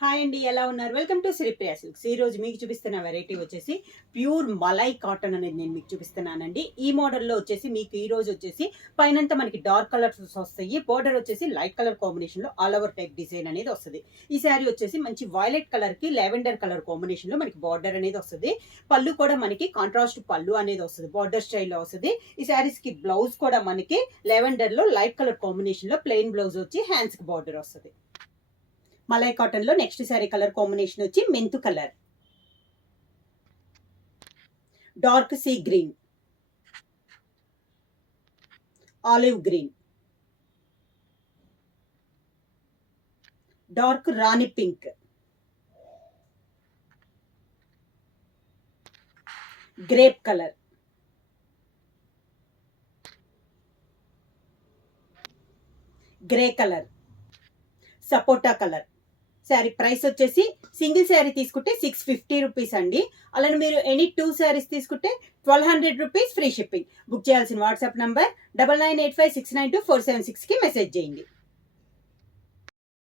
Hi అండి, ఎలా ఉన్నారు? Welcome to Sripriya silks. ఈ రోజు మీకు చూపిస్తున్న వెరైటీ వచ్చేసి ప్యూర్ మలై కాటన్ అనేది నేను మీకు చూపిస్తున్నానండి. ఈ మోడల్లో వచ్చేసి మీకు ఈ రోజు వచ్చేసి పైనంతా మనకి డార్క్ కలర్స్ వస్తాయి. బోర్డర్ వచ్చేసి లైట్ కలర్ కాంబినేషన్ లో ఆల్ ఓవర్ టైప్ డిజైన్ అనేది వస్తుంది. ఈ శారీ వచ్చేసి మంచి వైలెట్ కలర్ కి లెవెండర్ కలర్ కాంబినేషన్ లో మనకి బార్డర్ అనేది వస్తుంది. పళ్ళు కూడా మనకి కాంట్రాస్ట్ పళ్ళు అనేది వస్తుంది, బార్డర్ స్టైల్లో వస్తుంది. ఈ శారీస్ కి బ్లౌజ్ కూడా మనకి లెవెండర్ లో లైట్ కలర్ కాంబినేషన్ లో ప్లెయిన్ బ్లౌజ్ వచ్చి హ్యాండ్స్ కి బార్డర్ వస్తుంది. మలై కాటన్ లో నెక్స్ట్ శారీ కలర్ కాంబినేషన్ వచ్చి మెంతు colour, dark sea green, olive green, dark rani pink, grape colour, grey colour, sapota colour. Sari price వచ్చేసి సింగిల్ శారీ తీసుకుంటే 650 రూపీస్ అండి. అలానే మీరు ఎనీ 2 శారీస్ తీసుకుంటే 1200 రూపీస్ ఫ్రీ షిప్పింగ్. బుక్ చేయాల్సిన వాట్సాప్ నంబర్ 9985692476కి మెసేజ్ చేయండి.